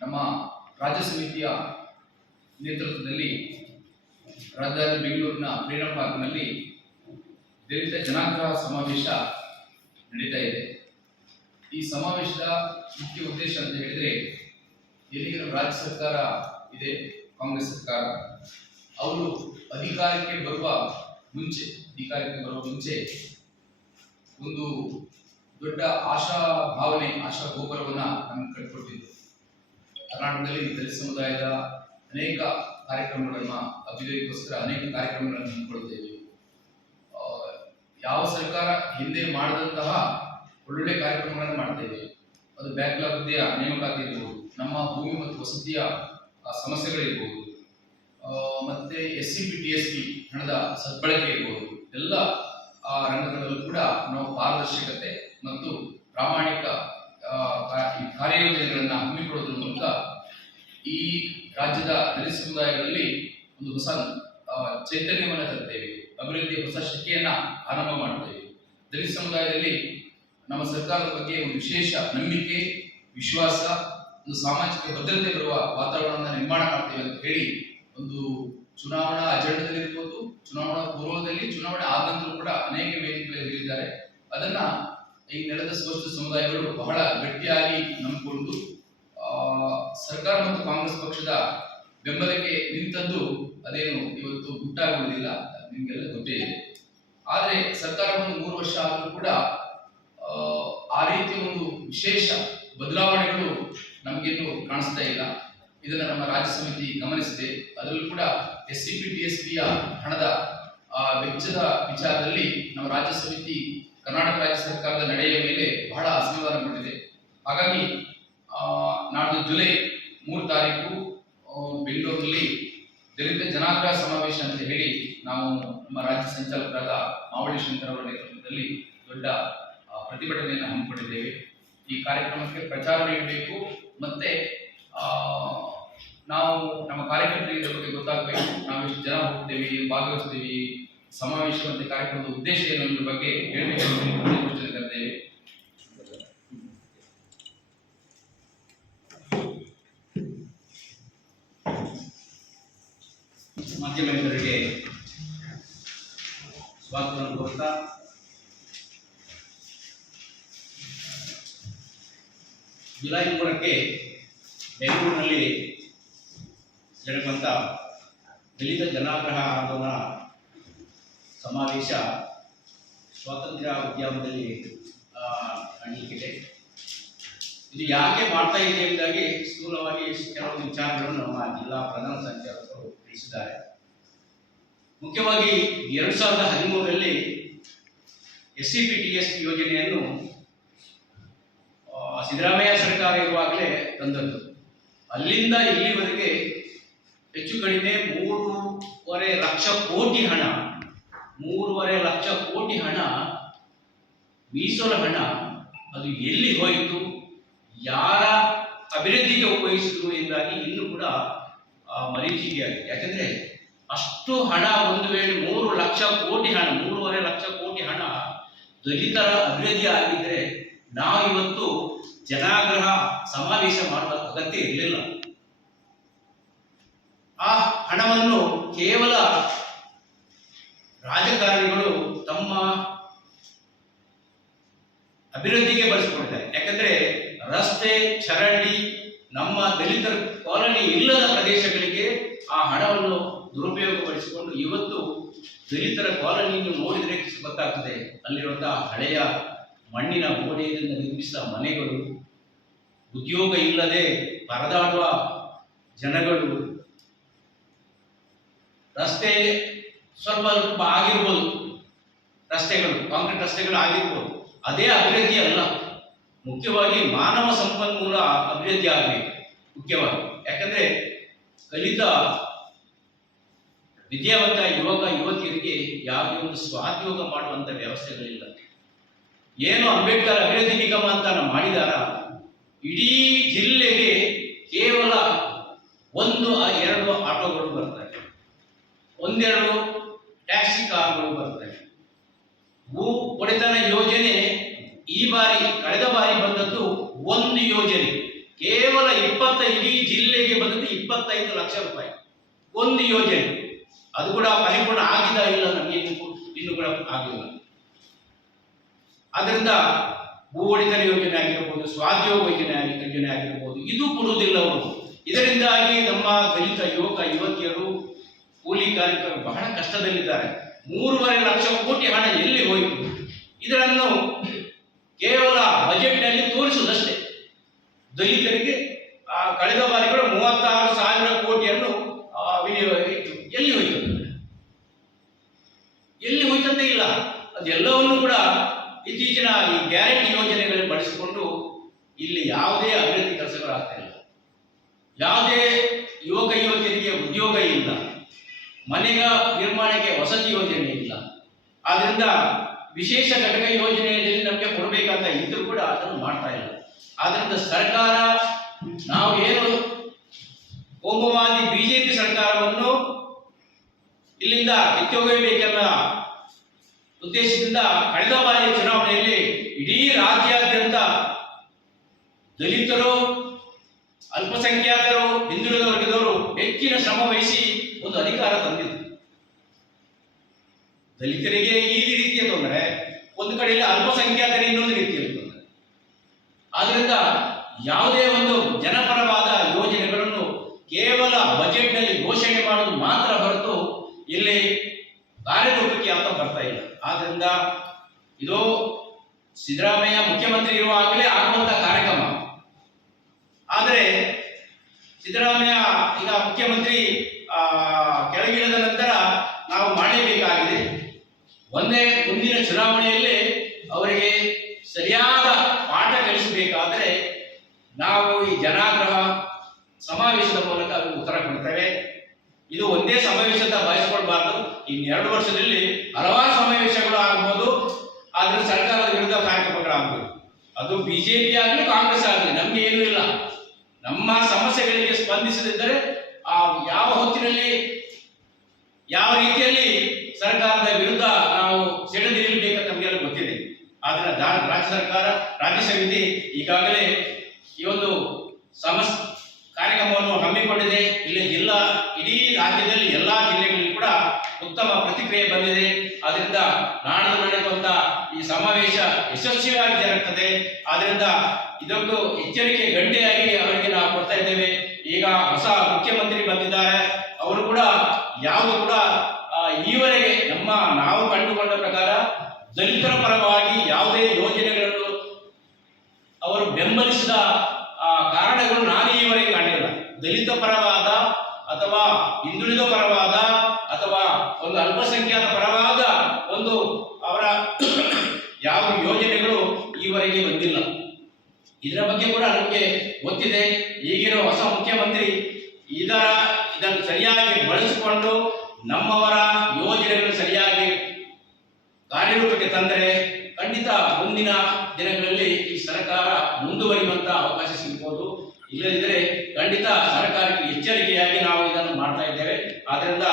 ನಮ್ಮ ರಾಜ್ಯ ಸಮಿತಿಯ ನೇತೃತ್ವದಲ್ಲಿ ರಾಜಧಾನಿ ಬೆಂಗಳೂರಿನ ಫ್ರೀಡಂ ಪಾರ್ಕ್ನಲ್ಲಿ ದಲಿತ ಜನಾಗ್ರಹ ಸಮಾವೇಶ ನಡೀತಾ ಇದೆ. ಈ ಸಮಾವೇಶದ ಮುಖ್ಯ ಉದ್ದೇಶ ಅಂತ ಹೇಳಿದರೆ, ಎಲ್ಲಿಗೆ ರಾಜ್ಯ ಸರ್ಕಾರ ಇದೆ, ಕಾಂಗ್ರೆಸ್ ಸರ್ಕಾರ, ಅವರು ಅಧಿಕಾರಕ್ಕೆ ಬರುವ ಮುಂಚೆ ಒಂದು ದೊಡ್ಡ ಆಶಾ ಗೋಪುರವನ್ನು ನಮಗೆ ಕಟ್ಟಿಕೊಟ್ಟಿದ್ದು. ಕರ್ನಾಟಕದಲ್ಲಿ ದಲಿತ ಸಮುದಾಯದ ಅನೇಕ ಕಾರ್ಯಕ್ರಮಗಳನ್ನು ಅಭಿವೃದ್ಧಿಗೋಸ್ಕರ ಅನೇಕ ಕಾರ್ಯಕ್ರಮಗಳನ್ನು ಹಮ್ಮಿಕೊಳ್ಳುತ್ತೇವೆ. ಯಾವ ಸರ್ಕಾರ ಹಿಂದೆ ಮಾಡದಂತಹ ಒಳ್ಳೊಳ್ಳೆ ಕಾರ್ಯಕ್ರಮಗಳನ್ನು ಮಾಡ್ತೇವೆ. ಅದು ಬ್ಯಾಕ್ಲಾಗ್ ಹುದ್ದೆಯ ನೇಮಕಾತಿ ಇರ್ಬೋದು, ನಮ್ಮ ಭೂಮಿ ಮತ್ತು ವಸತಿಯ ಸಮಸ್ಯೆಗಳಿರ್ಬೋದು, ಮತ್ತೆ SCP TSP ಹಣದ ಸದ್ಬಳಕೆ ಇರ್ಬೋದು, ಎಲ್ಲ ಆ ರಂಗಗಳಲ್ಲೂ ಕೂಡ ನಾವು ಪಾರದರ್ಶಕತೆ ಮತ್ತು ಪ್ರಾಮಾಣಿಕ ಕಾರ್ಯಯೋಜನೆಗಳನ್ನು ಹಮ್ಮಿಕೊಳ್ಳೋದ್ರ ಮೂಲಕ ಈ ರಾಜ್ಯದ ದಲಿತ ಸಮುದಾಯಗಳಲ್ಲಿ ಒಂದು ಹೊಸ ಚೈತನ್ಯವನ್ನು ತರ್ತೇವೆ, ಅಭಿವೃದ್ಧಿಯ ಹೊಸ ಶಕ್ತಿಯನ್ನ ಆರಂಭ ಮಾಡ್ತೇವೆ. ದಲಿತ ಸಮುದಾಯದಲ್ಲಿ ನಮ್ಮ ಸರ್ಕಾರದ ಬಗ್ಗೆ ಒಂದು ವಿಶೇಷ ನಂಬಿಕೆ, ವಿಶ್ವಾಸ, ಒಂದು ಸಾಮಾಜಿಕ ಭದ್ರತೆ ಬರುವ ವಾತಾವರಣವನ್ನು ನಿರ್ಮಾಣ ಮಾಡ್ತೇವೆ ಅಂತ ಹೇಳಿ ಒಂದು ಚುನಾವಣಾ ಅಜೆಂಡದಲ್ಲಿ ಇರ್ಬೋದು, ಚುನಾವಣಾ ಪೂರ್ವದಲ್ಲಿ, ಚುನಾವಣೆ ಆದ ನಂತರ ಕೂಡ ಅನೇಕ ವೇದಿಕೆಗಳಲ್ಲಿ ಹೇಳಿದ್ದಾರೆ. ಅದನ್ನ ಈ ನೆಲದ ಸ್ವಸ್ಥ ಸಮುದಾಯಗಳು ಬಹಳ ಗಟ್ಟಿಯಾಗಿ ನಂಬಿಕೊಂಡು ಸರ್ಕಾರ ಮತ್ತು ಕಾಂಗ್ರೆಸ್ ಪಕ್ಷದ ಬೆಂಬಲಕ್ಕೆ ನಿಂತದ್ದು ಅದೇನು ಇವತ್ತು ಗುಟ್ಟಾಗುವುದಿಲ್ಲ, ನಿಮಗೆಲ್ಲ ಗೊತ್ತೇ ಇದೆ. ಆದರೆ ಸರ್ಕಾರ ಒಂದು 3 ವರ್ಷ ಆದರೂ ಕೂಡ ಆ ರೀತಿಯ ಒಂದು ವಿಶೇಷ ಬದಲಾವಣೆಗಳು ನಮಗೇನು ಕಾಣಿಸ್ತಾ ಇಲ್ಲ. ಇದನ್ನು ನಮ್ಮ ರಾಜ್ಯ ಸಮಿತಿ ಗಮನಿಸಿದೆ. ಅದರಲ್ಲೂ ಕೂಡ SCP TSPಯ ಹಣದ ವೆಚ್ಚದ ವಿಚಾರದಲ್ಲಿ ನಮ್ಮ ರಾಜ್ಯ ಸಮಿತಿ ಕರ್ನಾಟಕ ರಾಜ್ಯ ಸರ್ಕಾರದ ನಡೆಯ ಮೇಲೆ ಬಹಳ ಅಸಮಾಧಾನಗೊಂಡಿದೆ. ಹಾಗಾಗಿ ನಾಡ್ದು ಜುಲೈ 3 ತಾರೀಕು ಬೆಂಗಳೂರಿನಲ್ಲಿ ದಲಿತ ಜನಾಗ್ರಹ ಸಮಾವೇಶ ಅಂತ ಹೇಳಿ ನಾವು ನಮ್ಮ ರಾಜ್ಯ ಸಂಚಾಲಕರಾದ ಮಾವಳಿ ಶಂಕರ್ ಅವರ ನೇತೃತ್ವದಲ್ಲಿ ದೊಡ್ಡ ಪ್ರತಿಭಟನೆಯನ್ನು ಹಮ್ಮಿಕೊಂಡಿದ್ದೇವೆ. ಈ ಕಾರ್ಯಕ್ರಮಕ್ಕೆ ಪ್ರಚಾರ ನೀಡಬೇಕು, ಮತ್ತೆ ನಾವು ನಮ್ಮ ಕಾರ್ಯಕರ್ತರಿಗೆ ಇದರ ಬಗ್ಗೆ ಗೊತ್ತಾಗಬೇಕು, ನಾವು ಎಷ್ಟು ಜನ ಹೋಗ್ತೇವೆ, ಭಾಗವಹಿಸ್ತೀವಿ, ಸಮಾವೇಶ ಮತ್ತು ಕಾರ್ಯಕ್ರಮದ ಉದ್ದೇಶ ಏನು ಅನ್ನೋದ್ರ ಬಗ್ಗೆ ಹೇಳಬೇಕು ಕರ್ತೇವೆ. ಮಾಧ್ಯಮ ಮಿತ್ರರಿಗೆ ಸ್ವಾಗತವನ್ನು ಕೋರುತ್ತಾ, ಜುಲೈ 3ಕ್ಕೆ ಬೆಂಗಳೂರಿನಲ್ಲಿ ಜರುಗುವಂಥ ದಲಿತ ಜನಾಗ್ರಹ ಆಂದೋಲನ ಸಮಾವೇಶ ಸ್ವಾತಂತ್ರ್ಯ ಉದ್ಯಮದಲ್ಲಿ ನಡೆಯಲಿಕ್ಕಿದೆ. ಇದು ಯಾಕೆ ಮಾಡ್ತಾ ಇದೆ ಎಂಬುದಾಗಿ ಸ್ಥೂಲವಾಗಿ ಕೆಲವೊಂದು ವಿಚಾರಗಳನ್ನು ನಮ್ಮ ಜಿಲ್ಲಾ ಪ್ರಧಾನ ಸಂಚಾಲಕರು ತಿಳಿಸಿದ್ದಾರೆ. ಮುಖ್ಯವಾಗಿ 2013ರಲ್ಲಿ SCP TSP ಯೋಜನೆಯನ್ನು ಸಿದ್ದರಾಮಯ್ಯ ಸರ್ಕಾರ ಇರುವಾಗಲೇ ತಂದದ್ದು. ಅಲ್ಲಿಂದ ಇಲ್ಲಿವರೆಗೆ ಹೆಚ್ಚು ಕಡಿಮೆ 3.5 ಲಕ್ಷ ಕೋಟಿ ಹಣ, 3.5 ಲಕ್ಷ ಕೋಟಿ ಹಣ, ಮೀಸಲು ಹಣ, ಅದು ಎಲ್ಲಿ ಹೋಯಿತು, ಯಾರ ಅಭಿವೃದ್ಧಿಗೆ ಉಪಯೋಗಿಸಿದ್ರು ಎಂಬುದಾಗಿ ಇನ್ನೂ ಕೂಡ ಮರೀಚಿಕೆಯಾಗಿದೆ. ಯಾಕಂದ್ರೆ ಅಷ್ಟು ಹಣ ಒಂದು ವೇಳೆ 3 ಲಕ್ಷ ಕೋಟಿ ಹಣ, 3.5 ಲಕ್ಷ ಕೋಟಿ ಹಣ ದಲಿತರ ಅಭಿವೃದ್ಧಿ ಆಗಿದ್ರೆ ನಾವು ಇವತ್ತು ಜನಾಗ್ರಹ ಸಮಾವೇಶ ಮಾಡುವ ಅಗತ್ಯ ಇರಲಿಲ್ಲ. ಆ ಹಣವನ್ನು ಕೇವಲ ರಾಜಕಾರಣಿಗಳು ತಮ್ಮ ಅಭಿವೃದ್ಧಿಗೆ ಬಳಸಿಕೊಂಡಿದ್ದಾರೆ. ಯಾಕಂದ್ರೆ ರಸ್ತೆ, ಚರಂಡಿ, ನಮ್ಮ ದಲಿತರ ಕಾಲನಿ ಇಲ್ಲದ ಪ್ರದೇಶಗಳಿಗೆ ಆ ಹಣವನ್ನು ದುರುಪಯೋಗಪಡಿಸಿಕೊಂಡು ಇವತ್ತು ದಲಿತರ ಕಾಲನಿಯನ್ನು ನೋಡಿದರೆ ಗೊತ್ತಾಗ್ತದೆ. ಅಲ್ಲಿರುವಂತಹ ಹಳೆಯ ಮಣ್ಣಿನ ಗೋಡೆಯಿಂದ ನಿರ್ಮಿಸಿದ ಮನೆಗಳು, ಉದ್ಯೋಗ ಇಲ್ಲದೆ ಪರದಾಡುವ ಜನಗಳು, ರಸ್ತೆ ಸ್ವಲ್ಪ ಆಗಿರ್ಬೋದು, ರಸ್ತೆಗಳು ಕಾಂಕ್ರೀಟ್ ರಸ್ತೆಗಳು ಆಗಿರ್ಬೋದು, ಅದೇ ಅಭಿವೃದ್ಧಿ ಅಲ್ಲ. ಮುಖ್ಯವಾಗಿ ಮಾನವ ಸಂಪನ್ಮೂಲ ಅಭಿವೃದ್ಧಿ ಆಗಬೇಕು ಮುಖ್ಯವಾಗಿ. ಯಾಕಂದ್ರೆ ಕಲಿತ ವಿದ್ಯಾವಂತ ಯುವಕ ಯುವತಿಯರಿಗೆ ಯಾವುದೇ ಒಂದು ಸ್ವಾದ್ಯೋಗ ಮಾಡುವಂತ ವ್ಯವಸ್ಥೆಗಳಿಲ್ಲ. ಏನು ಅಂಬೇಡ್ಕರ್ ಅಭಿವೃದ್ಧಿ ನಿಗಮ ಅಂತ ಮಾಡಿದಾರ, ಇಡೀ ಜಿಲ್ಲೆಗೆ ಕೇವಲ 1-2 ಆಟೋಗಳು ಬರ್ತವೆ, 1-2 ಟ್ಯಾಕ್ಸಿ ಕಾರ್ಗಳು ಬರ್ತವೆ. ಭೂ ಒಡೆತನ ಯೋಜನೆ ಈ ಬಾರಿ, ಕಳೆದ ಬಾರಿ ಬಂದದ್ದು ಒಂದು ಯೋಜನೆ, ಕೇವಲ 20 ಇಡೀ ಜಿಲ್ಲೆಗೆ ಬಂದದ್ದು 25 ಲಕ್ಷ ರೂಪಾಯಿ ಒಂದು ಯೋಜನೆ. ಅದು ಕೂಡ ಪರಿಪೂರ್ಣ ಆಗಿದ ಇಲ್ಲ, ನಮಗೆ ಇನ್ನು ಕೂಡ ಆಗಿಲ್ಲ. ಅದರಿಂದ ಭೂ ಒಡೆತನ ಯೋಜನೆ ಆಗಿರ್ಬೋದು, ಸ್ವಾದ್ಯೋಗ ಯೋಜನೆ ಆಗಿರ್ಬೋದು, ಇದು ಕೊಡುವುದಿಲ್ಲ ಅವರು. ಇದರಿಂದಾಗಿ ನಮ್ಮ ದಲಿತ ಯುವಕ ಯುವತಿಯರು, ಕೂಲಿ ಕಾರ್ಮಿಕರು ಬಹಳ ಕಷ್ಟದಲ್ಲಿದ್ದಾರೆ. 3.5 ಲಕ್ಷ ಕೋಟಿ ಹಣ ಎಲ್ಲಿ ಹೋಯಿತು? ಇದನ್ನು ಕೇವಲ ಬಜೆಟ್ನಲ್ಲಿ ತೋರಿಸುವುದಷ್ಟೇ. ದಲಿತರಿಗೆ ಕಳೆದ ಬಾರಿಗಳು 36,000 ಕೋಟಿಯನ್ನು ಇಟ್ಟು ಎಲ್ಲಿ ಹೋಯ್ತು? ಎಲ್ಲಿ ಹೋಯ್ತಂತೆ ಇಲ್ಲ. ಅದೆಲ್ಲವನ್ನು ಕೂಡ ಇತ್ತೀಚಿನ ಈ ಗ್ಯಾರಂಟಿ ಯೋಜನೆಗಳಲ್ಲಿ ಬಳಸಿಕೊಂಡು ಇಲ್ಲಿ ಯಾವುದೇ ಅಭಿವೃದ್ಧಿ ಕೆಲಸಗಳು ಆಗ್ತಾ ಇಲ್ಲ. ಯಾವುದೇ ಯುವಕ ಯುವತಿಯರಿಗೆ ಉದ್ಯೋಗ ಇಲ್ಲ, ಮನೆಯ ನಿರ್ಮಾಣಕ್ಕೆ ವಸತಿ ಯೋಜನೆ ಇಲ್ಲ. ಆದ್ರಿಂದ ವಿಶೇಷ ಘಟಕ ಯೋಜನೆಯಲ್ಲಿ ನಮಗೆ ಕೊಡಬೇಕಂತ ಇದ್ರೂ ಕೂಡ ಅದನ್ನು ಮಾಡ್ತಾ ಇಲ್ಲ. ಆದ್ರಿಂದ ಸರ್ಕಾರ, ನಾವು ಏನು ಕೋಮುವಾದಿ ಬಿಜೆಪಿ ಸರ್ಕಾರವನ್ನು ಇಲ್ಲಿಂದ ಕಿತ್ತೊಗೆಯಬೇಕೆಂಬ ಉದ್ದೇಶದಿಂದ ಕಳೆದ ಬಾರಿಯ ಚುನಾವಣೆಯಲ್ಲಿ ಇಡೀ ರಾಜ್ಯಾದ್ಯಂತ ದಲಿತರು, ಅಲ್ಪಸಂಖ್ಯಾತರು, ಹಿಂದುಳಿದ ವರ್ಗದವರು ಹೆಚ್ಚಿನ ಶ್ರಮ ವಹಿಸಿ ಒಂದು ಅಧಿಕಾರ ತಂದಿದ್ರು. ದಲಿತರಿಗೆ ಈ ರೀತಿಯ ತೊಂದರೆ, ಒಂದು ಕಡೆಯಲ್ಲಿ ಅಲ್ಪಸಂಖ್ಯಾತರಿಗೆ ಇನ್ನೊಂದು ರೀತಿಯಲ್ಲಿ ತೊಂದರೆ. ಆದ್ರಿಂದ ಯಾವುದೇ ಒಂದು ಜನಪರವಾದ ಯೋಜನೆಗಳನ್ನು ಕೇವಲ ಬಜೆಟ್ನಲ್ಲಿ ಘೋಷಣೆ ಮಾಡೋದು ಮಾತ್ರ ಹೊರತು ಇಲ್ಲಿ ಕಾರ್ಯರೂಪಕ್ಕೆ ಅಂತ ಬರ್ತಾ ಇಲ್ಲ. ಆದ್ರಿಂದ ಇದು ಸಿದ್ದರಾಮಯ್ಯ ಮುಖ್ಯಮಂತ್ರಿ ಇರುವಾಗಲೇ ಆಗುವಂತಹ ಕಾರ್ಯಕ್ರಮ. ಆದರೆ ಸಿದ್ದರಾಮಯ್ಯ ಈಗ ಮುಖ್ಯಮಂತ್ರಿ ಕೆಳಗಿಳಿದ ನಂತರ ನಾವು ಮಾಡಲೇಬೇಕಾಗಿದೆ. ಒಂದೇ ಮುಂದಿನ ಚುನಾವಣೆಯಲ್ಲಿ ಅವರಿಗೆ ಸರಿಯಾದ ಪಾಠ ಕಲಿಸಬೇಕಾದರೆ ನಾವು ಈ ಜನಾಗ್ರಹ ಸಮಾವೇಶದ ಮೂಲಕ ಅದಕ್ಕೆ ಉತ್ತರ ಕೊಡ್ತೇವೆ. ಇದು ಒಂದೇ ಸಮಾವೇಶದ ಬಯಸ್ಕೊಳ್ಬಾರ್ದು. ಇನ್ನು 2 ವರ್ಷದಲ್ಲಿ ಹಲವಾರು ಸಮಾವೇಶಗಳು ಆಗ್ಬೋದು. ಆದ್ರೆ ಸರ್ಕಾರದ ವಿರುದ್ಧ ಕಾರ್ಯಕ್ರಮಗಳಾಗ್ಬೋದು. ಅದು ಬಿಜೆಪಿ ಆಗಲಿ ಕಾಂಗ್ರೆಸ್ ಆಗಲಿ ನಮ್ಗೆ ಏನೂ ಇಲ್ಲ. ನಮ್ಮ ಸಮಸ್ಯೆಗಳಿಗೆ ಸ್ಪಂದಿಸದಿದ್ದರೆ ಯಾವ ಹೊತ್ತಿನಲ್ಲಿ ಯಾವ ರೀತಿಯಲ್ಲಿ ಸರ್ಕಾರದ ವಿರುದ್ಧ ನಾವು ಸೆಳೆದು ನಿಲ್ಲಬೇಕಂತ ನಮಗೆಲ್ಲ ಗೊತ್ತಿದೆ. ಆದ್ರೆ ರಾಜ್ಯ ಸರ್ಕಾರ, ರಾಜ್ಯ ಸಮಿತಿ ಈಗಾಗಲೇ ಈ ಒಂದು ಕಾರ್ಯಕ್ರಮವನ್ನು ಹಮ್ಮಿಕೊಂಡಿದೆ. ಇಲ್ಲಿ ಇಡೀ ರಾಜ್ಯದಲ್ಲಿ ಎಲ್ಲಾ ಜಿಲ್ಲೆಗಳಲ್ಲಿ ಕೂಡ ಉತ್ತಮ ಪ್ರತಿಕ್ರಿಯೆ ಬಂದಿದೆ. ಆದ್ರಿಂದ ನಾಳೆ ನಡೆಯುವಂತ ಈ ಸಮಾವೇಶ ಯಶಸ್ವಿಯಾಗಿ ಜರುಗುತ್ತದೆ. ಆದ್ರಿಂದ ಇದಕ್ಕೂ ಎಚ್ಚರಿಕೆ ಗಂಟೆಯಾಗಿ ಅವರಿಗೆ ನಾವು ಕೊಡ್ತಾ ಇದ್ದೇವೆ. ಈಗ ಹೊಸ ಮುಖ್ಯಮಂತ್ರಿ ಬಂದಿದ್ದಾರೆ. ಅವರು ಕೂಡ ಯಾವುದು ಕೂಡ ಈವರೆಗೆ ನಾವು ಕಂಡುಕೊಂಡ ಪ್ರಕಾರ ದಲಿತರ ಪರವಾಗಿ ಯಾವುದೇ ಯೋಜನೆಗಳನ್ನು ಅವರು ಬೆಂಬಲಿಸಿದ ಕಾರಣಗಳು ನಾನು ಈವರೆಗೆ ಕಾಣಿಲ್ಲ. ದಲಿತ ಪರವಾದ ಅಥವಾ ಹಿಂದುಳಿದ ಪರವಾದ ಅಥವಾ ಒಂದು ಅಲ್ಪಸಂಖ್ಯಾತ ಪರವಾದ ಒಂದು ಅವರ ಯಾವ ಯೋಜನೆಗಳು ಈವರೆಗೆ ಬಂದಿಲ್ಲ. ಇದರ ಬಗ್ಗೆ ಕೂಡ ನಮಗೆ ಗೊತ್ತಿದೆ. ಈಗಿರೋ ಹೊಸ ಮುಖ್ಯಮಂತ್ರಿ ಇದನ್ನು ಸರಿಯಾಗಿ ಬಳಸಿಕೊಂಡು ನಮ್ಮವರ ಯೋಜನೆಗಳು ಸರಿಯಾಗಿ ಕಾರ್ಯರೂಪಕ್ಕೆ ತಂದರೆ ಖಂಡಿತ ಮುಂದಿನ ದಿನಗಳಲ್ಲಿ ಈ ಸರ್ಕಾರ ಮುಂದುವರಿಯುವಂತ ಅವಕಾಶ ಸಿಗಬಹುದು. ಇಲ್ಲದಿದ್ದರೆ ಖಂಡಿತ ಸರ್ಕಾರಕ್ಕೆ ಎಚ್ಚರಿಕೆಯಾಗಿ ನಾವು ಇದನ್ನು ಮಾಡ್ತಾ ಇದ್ದೇವೆ. ಆದ್ರಿಂದ